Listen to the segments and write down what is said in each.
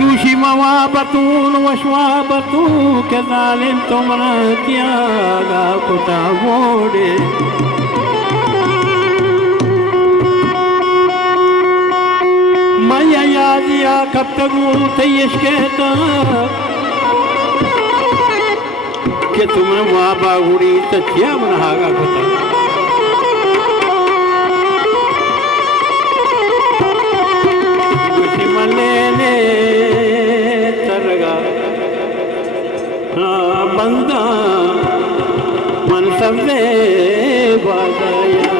دوشي موابطون وشوابطو كذالين تمرتيا كتابوري مايا ياديا कब तक मुझे कहता कि तुमने वहाँ बागुड़ी तथिया मनागा पता कुछ मलेने तरगा हाँ बंदा मन सबने बाजाया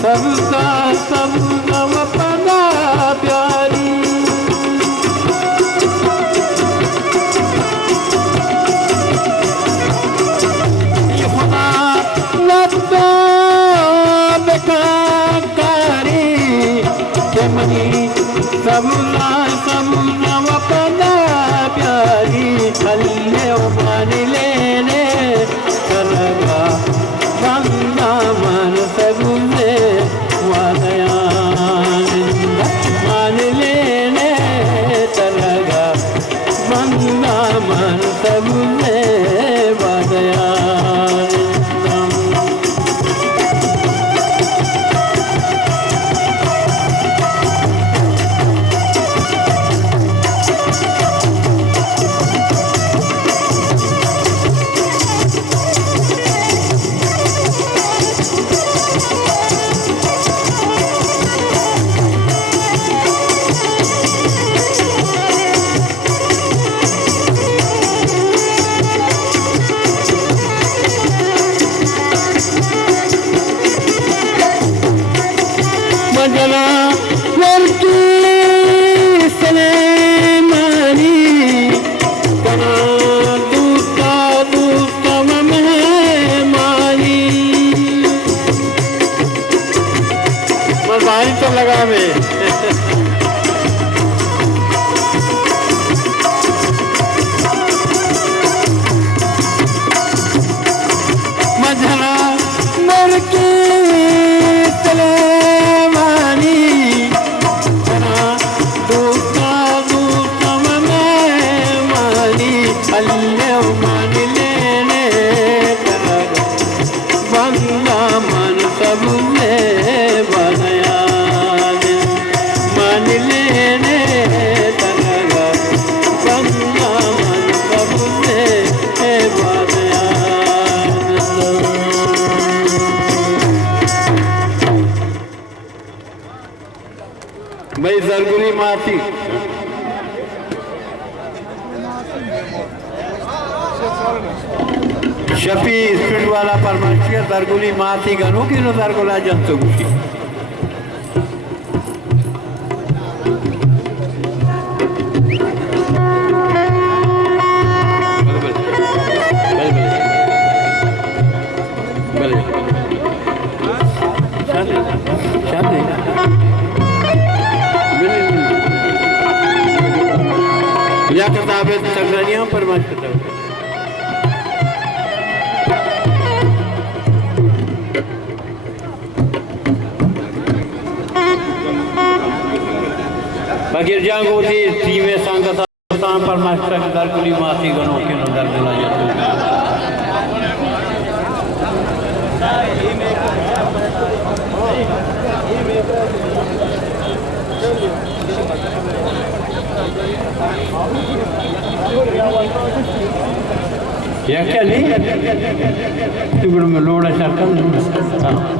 सबका सबका वफादा प्यारी ये खुदा लब्बा बेकारी के मनी सबका सबका वफादा प्यारी हल्ले उबान लेने करगा बंदा मन सबने मान लेने तरगा बंदा मन सबने वादया शफी स्पीड वाला परमाशिया दरगुली माथी गनु की नो दरगुला जंतु गुशी या किताबें तकरानियां परमाशिया बगैर जांगो थी में संगत परमाशिया के दरगुली माथी गनो के नो दरगुला जंतु या क्या नहीं तिगड़ में लोड़ा शक्ल